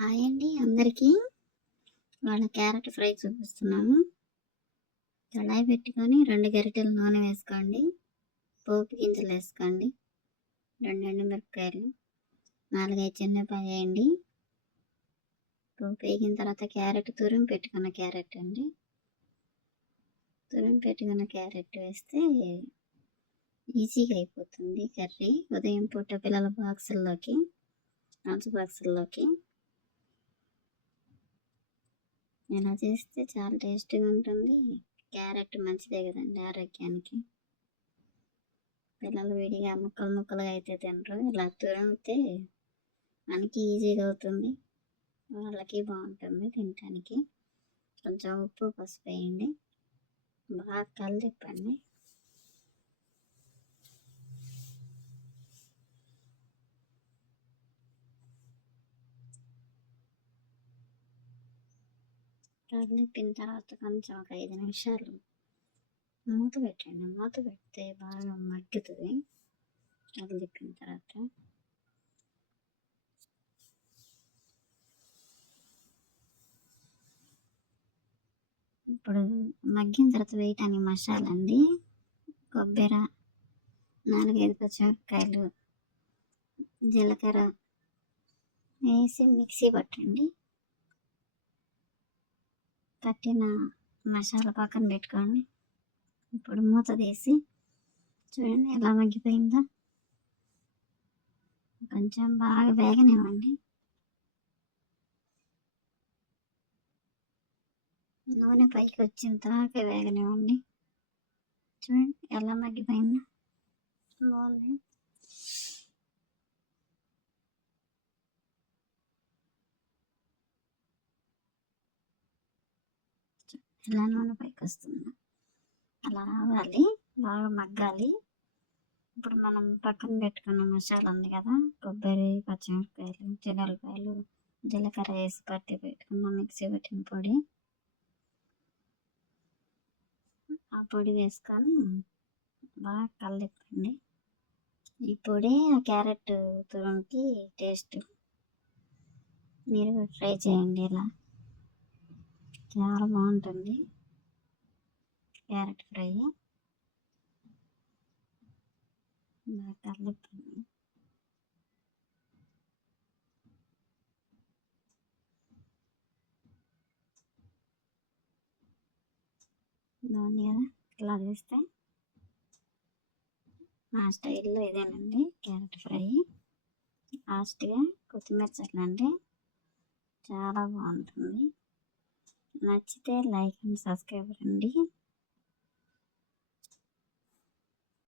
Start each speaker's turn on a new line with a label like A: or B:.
A: Hi అండి అందరికీ. వాళ్ళ క్యారెట్ ఫ్రై చూపిస్తున్నాము కళాయి పెట్టుకొని రెండు గరిటెలు నూనె వేసుకోండి. పోపు గింజలు వేసుకోండి. రెండు ఎండుమిరపకాయలు నాలుగైదు చిన్నపాయ వేయండి. పోపు వేగిన తర్వాత క్యారెట్ తురిమి పెట్టుకున్న క్యారెట్ అండి. తురిమి పెట్టుకున్న క్యారెట్ వేస్తే ఈజీగా అయిపోతుంది కర్రీ. ఉదయం పూట పిల్లల బాక్సుల్లోకి లంచ్ బాక్సుల్లోకి. ఇలా చేస్తే చాలా టేస్టీగా ఉంటుంది. క్యారెట్ మంచిదే కదండి ఆరోగ్యానికి. పిల్లలు విడిగా ముక్కలు ముక్కలుగా అయితే తినరు. ఇలా తురిమితే మనకి ఈజీగా అవుతుంది. వాళ్ళకి బాగుంటుంది తినడానికి కొంచెం ఉప్పు పసుపు వేయండి. బాగా కలిపండి కలిపిన తర్వాత కొంచెం ఒక ఐదు నిమిషాలు మూత పెట్టండి మూత పెడితే బాగా మగ్గుతుంది. కలిపిన తర్వాత ఇప్పుడు మగ్గిన తర్వాత వేయటానికి మసాలా అండి కొబ్బరి నాలుగైదు పచ్చిమిరపకాయలు జీలకర్ర వేసి మిక్సీ పట్టండి. పట్టిన మసాలా పక్కన పెట్టుకోండి ఇప్పుడు మూత తీసి చూడండి ఎలా మగ్గిపోయిందో. కొంచెం బాగా వేగనివ్వండి. నూనె పైకి వచ్చిన తర్వాత వేగనివ్వండి. చూడండి ఎలా మగ్గిపోయిందో. బాగుంది. ఇలా నూనె పైకి వస్తుంది అలా రావాలి బాగా మగ్గాలి. ఇప్పుడు మనం పక్కన పెట్టుకున్న మసాలా ఉంది కదా కొబ్బరి పచ్చిమిరపకాయలు చిన్నపాయలు జీలకర్ర వేసి పట్టి పెట్టుకున్న మిక్సీ పెట్టిన పొడి. ఆ పొడి వేసుకొని బాగా కలిపండి ఈ పొడి ఆ క్యారెట్ తురంకి టేస్ట్ మీరు ట్రై చేయండి ఇలా. చాలా బాగుంటుంది. Carrot fry. బాగా కలుపుతుంది బాగుంది కదా? ఇలా చేస్తే మా స్టైల్లో ఇదేనండి క్యారెట్ ఫ్రై. లాస్ట్గా కొత్తిమీర చల్లండి చాలా బాగుంటుంది. నచ్చితే లైక్ అండ్ సబ్స్క్రైబ్ అండి